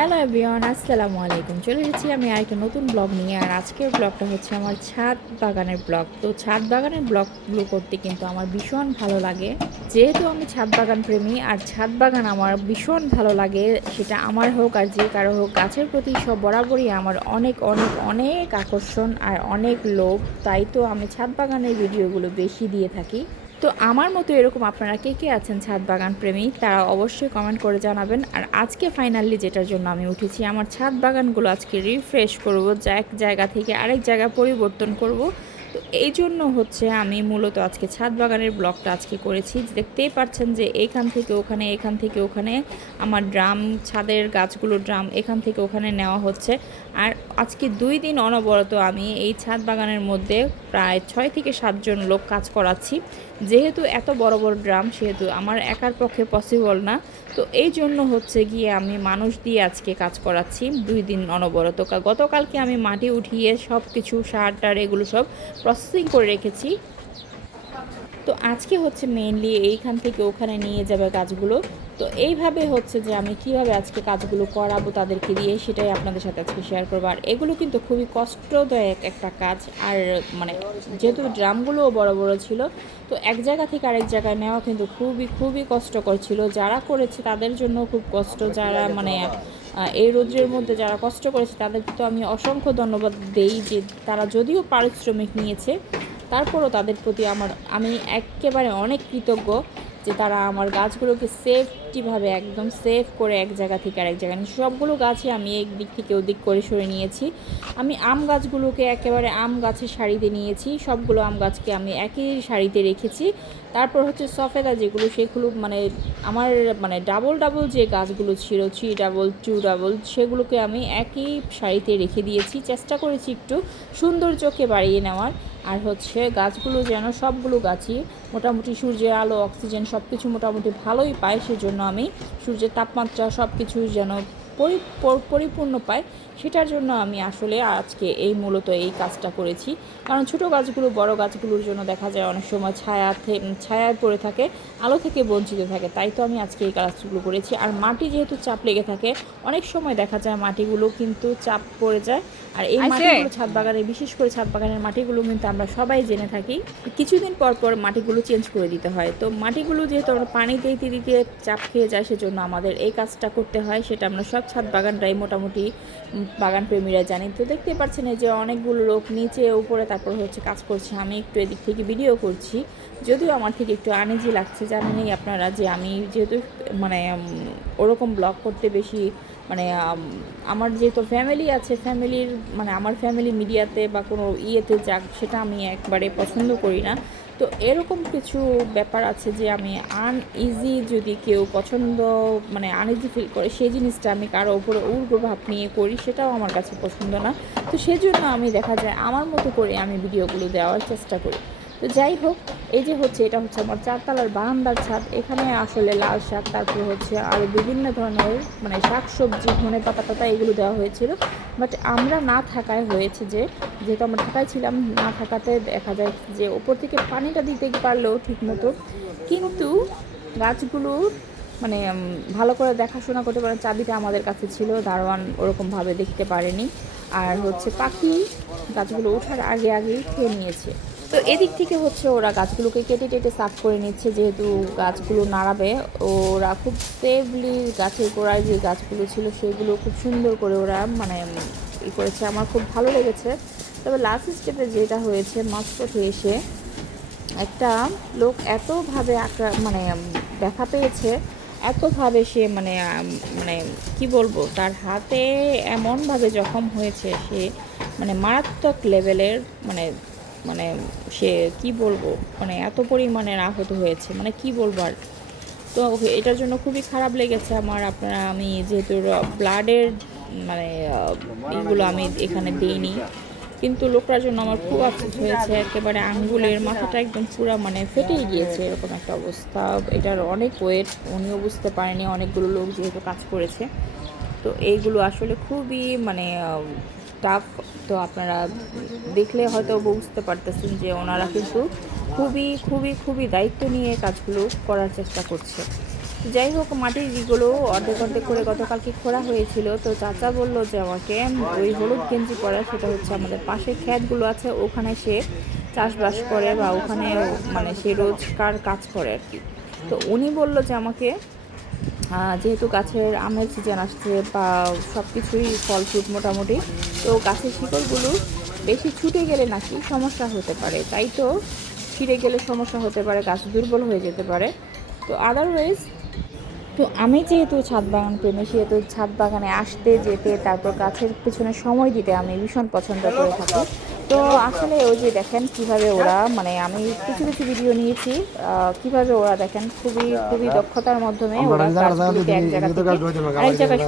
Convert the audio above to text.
Hello everyone, আসসালামু আলাইকুম। চলে এসেছি আমি আরেকটা নতুন ব্লগ নিয়ে। আর আজকের ব্লগটা হচ্ছে আমার ছাদ বাগানের ব্লগ। তো ছাদ বাগানের ব্লগগুলো করতে কিন্তু আমার ভীষণ ভালো লাগে, যেহেতু আমি ছাদ বাগান প্রেমী। আর ছাদ বাগান আমার ভীষণ ভালো লাগে, সেটা আমার হোক আর যে কারো হোক। গাছের প্রতি সব বরাবরই আমার অনেক অনেক অনেক আকর্ষণ আর অনেক লোভ। তাই তো আমি ছাদ বাগানের ভিডিওগুলো বেশি দিয়ে থাকি। তো আমার মতো এরকম আপনারা কে কে আছেন ছাদ বাগান প্রেমী, তারা অবশ্যই কমেন্ট করে জানাবেন। আর আজকে ফাইনালি যেটার জন্য আমি উঠেছি, আমার ছাদ বাগানগুলো আজকে রিফ্রেশ করব, এক জায়গা থেকে আরেক জায়গায় পরিবর্তন করব। তো এই জন্য হচ্ছে আমি মূলত আজকে ছাদ বাগানের ব্লগটা আজকে করেছি। দেখতেই পাচ্ছেন যে এখান থেকে ওখানে, এখান থেকে ওখানে আমার ড্রাম, ছাদের গাছগুলো ড্রাম এখান থেকে ওখানে নেওয়া হচ্ছে। আর আজকে 2 দিন অনবরত আমি এই ছাদ বাগানের মধ্যে প্রায় 6 থেকে 7 জন লোক কাজ করাচ্ছি। যেহেতু এত বড় বড় ড্রাম, সেহেতু আমার একার পক্ষে পসিবল না। তো এই জন্য হচ্ছে গিয়ে আমি মানুষ দিয়ে আজকে কাজ করাচ্ছি 2 দিন অনবরত। গতকালকে আমি মাটি উঠিয়ে সব কিছু সার টার এগুলো সব প্রসেসিং করে রেখেছি। তো আজকে হচ্ছে মেইনলি এইখান থেকে ওখানে নিয়ে যাবে কাজগুলো। তো এইভাবে হচ্ছে যে আমি কিভাবে আজকে কাজগুলো করাবো তাদেরকে দিয়ে, সেটাই আপনাদের সাথে আজকে শেয়ার করবো। আর এগুলো কিন্তু খুবই কষ্টদায়ক একটা কাজ। আর মানে যেহেতু ড্রামগুলোও বড় বড় ছিল, তো এক জায়গা থেকে আরেক জায়গায় নেওয়া কিন্তু খুবই খুবই কষ্টকর ছিল। যারা করেছে তাদের জন্য খুব কষ্ট, যারা মানে এই রৌদ্রের মধ্যে যারা কষ্ট করেছে তাদের তো আমি অসংখ্য ধন্যবাদ দেই, যে তারা যদিও পারিশ্রমিক নিয়েছে, তারপরও তাদের প্রতি আমি একেবারে অনেক কৃতজ্ঞ যে তারা আমার গাছগুলোকে সেফটিভাবে একদম সেফ করে এক জায়গা থেকে আরেক জায়গায় সবগুলো গাছই আমি এক দিক থেকে ওদিক করে সরে নিয়েছি। আমি আম গাছগুলোকে একেবারে আম গাছের সারিতে নিয়েছি, সবগুলো আম গাছকে আমি একই সারিতে রেখেছি। তারপর হচ্ছে সফেদা যেগুলো, সেগুলো মানে আমার মানে ডাবল ডাবল যে গাছগুলো ছিল, 3 ডাবল 2 ডাবল, সেগুলোকে আমি একই সারিতে রেখে দিয়েছি। চেষ্টা করেছি একটু সৌন্দর্যকে বাড়িয়ে নেওয়ার। আর হচ্ছে গাছগুলো যেন সবগুলো গাছই মোটামুটি সূর্যের আলো, অক্সিজেন সব কিছু মোটামুটি ভালোই পায়, সেজন্য আমি সূর্যের তাপমাত্রা সব কিছু যেন পরিপূর্ণ পায়, সেটার জন্য আমি আসলে আজকে মূলত এই কাজটা করেছি। কারণ ছোটো গাছগুলো বড় গাছগুলোর জন্য দেখা যায় অনেক সময় ছায়ায় পড়ে থাকে, আলো থেকে বঞ্চিত থাকে। তাই তো আমি আজকে এই কাজগুলো করেছি। আর মাটি যেহেতু চাপ লেগে থাকে, অনেক সময় দেখা যায় মাটিগুলো কিন্তু চাপ পড়ে যায়। আর এই মাটিগুলো ছাদ বাগানে, বিশেষ করে ছাদ বাগানের মাটিগুলো কিন্তু আমরা সবাই জেনে থাকি, কিছুদিন পর পর মাটিগুলো চেঞ্জ করে দিতে হয়। তো মাটিগুলো যেহেতু আমরা পানি দিতে দিতে চাপ খেয়ে যায়, সেজন্য আমাদের এই কাজটা করতে হয়। সেটা আমরা সব ছাদ বাগানটাই মোটামুটি বাগান প্রেমীরা জানি। তো দেখতে পাচ্ছেন এই যে অনেকগুলো লোক নিচে উপরে তারপর হচ্ছে কাজ করছে, আমি একটু এদিক থেকে ভিডিও করছি। যদিও আমার থেকে একটু আনইজি লাগছে, জানেনই আপনারা যে আমি যেহেতু মানে ওরকম ব্লগ করতে বেশি মানে আমার যেহেতু ফ্যামিলি আছে, ফ্যামিলির মানে আমার ফ্যামিলি মিডিয়াতে বা কোনো ইয়েতে যাক, সেটা আমি একবারে পছন্দ করি না। তো এরকম কিছু ব্যাপার আছে যে আমি আনইজি, যদি কেউ পছন্দ মানে আনইজি ফিল করে, সেই জিনিসটা আমি কারো উপরে উগ্রভাব নিয়ে করি, সেটাও আমার কাছে পছন্দ না। তো সেজন্য আমি দেখা যায় আমার মতো করে আমি ভিডিওগুলো দেওয়ার চেষ্টা করি। তো যাই হোক, এই যে হচ্ছে এটা হচ্ছে আমার 4 তলার বারান্দার ছাদ। এখানে আসলে লাল শাক, তারপর হচ্ছে আরও বিভিন্ন ধরনের মানে শাক সবজি, ধনে পাতা টাতা এগুলো দেওয়া হয়েছিল। বাট আমরা না থাকায় হয়েছে যে, যেহেতু আমরা ঢাকায় ছিলাম, না থাকাতে দেখা যায় যে ওপর থেকে পানিটা দিতে পারলেও ঠিক মতো, কিন্তু গাছগুলো মানে ভালো করে দেখাশোনা করতে পারেন, চাবিটা আমাদের কাছে ছিল, দারোয়ান ওরকমভাবে দেখতে পারেনি। আর হচ্ছে পাখি গাছগুলো ওঠার আগে আগেই খেয়ে নিয়েছে। তো এদিক থেকে হচ্ছে ওরা গাছগুলোকে কেটে কেটে সাফ করে নিচ্ছে, যেহেতু গাছগুলো নাড়াবে। ওরা খুব সেফলি গাছের গোড়ায় যে গাছগুলো ছিল সেগুলো খুব সুন্দর করে ওরা মানে করেছে, আমার খুব ভালো লেগেছে। তবে লাস্ট স্টেপে যেটা হয়েছে, মাঝপথে এসে একটা লোক এতভাবে মানে দেখা পেয়েছে, এতভাবে সে মানে মানে কি বলবো, তার হাতে এমনভাবে জখম হয়েছে, সে মানে মারাত্মক লেভেলের মানে মানে সে কি বলবো, মানে এত পরিমাণের আহত হয়েছে, মানে কি বলবো আর। তো এটার জন্য খুবই খারাপ লেগেছে আমার। আমি যেহেতু ব্লাডের মানে এগুলো আমি এখানে দিইনি, কিন্তু লোকটার জন্য আমার খুব আফসোস হয়েছে। একেবারে আঙ্গুলের মাথাটা একদম পুরো মানে ফেটেই গিয়েছে, এরকম একটা অবস্থা। এটার অনেক ওয়েট, উনিও বুঝতে পারেনি, অনেকগুলো লোক যেহেতু কাজ করেছে। তো এইগুলো আসলে খুবই মানে টাফ। তো আপনারা দেখলে হয়তো বুঝতে পারতেছেন যে ওনারা কিন্তু খুবই খুবই খুবই দায়িত্ব নিয়ে কাজগুলো করার চেষ্টা করছে। যাই হোক, মাটির ইগুলো অর্ধেক অর্ধেক করে গতকালকে খোঁড়া হয়েছিল। তো চাচা বললো যে আমাকে ওই হলুদ গেঞ্জি পরা, সেটা হচ্ছে আমাদের পাশে ক্ষেতগুলো আছে, ওখানে সে চাষবাস করে বা ওখানে মানে সে রোজকার কাজ করে আর কি। তো উনি বললো যে আমাকে যেহেতু গাছের আমের সিজন আসছে বা সব কিছুই ফল ফ্রুট মোটামুটি, তো গাছের শিকড়গুলো বেশি ছুটে গেলে নাকি সমস্যা হতে পারে, তাই তো ছিঁড়ে গেলে সমস্যা হতে পারে, গাছ দুর্বল হয়ে যেতে পারে। তো আদারওয়াইজ, তো আমি যেহেতু ছাদ বাগান প্রেমী, সেহেতু ছাদ বাগানে আসতে যেতে তারপর গাছের পিছনে সময় দিতে আমি ভীষণ পছন্দ করে থাকি। তো আসলে ওই যে দেখেন কিভাবে ওরা, মানে আমি কিছু কিছু ভিডিও নিয়েছি, কিভাবে ওরা দেখেন খুবই খুবই দক্ষতার মাধ্যমে ওরা গাছগুলোকে এক জায়গা থেকে আরেক জায়গায়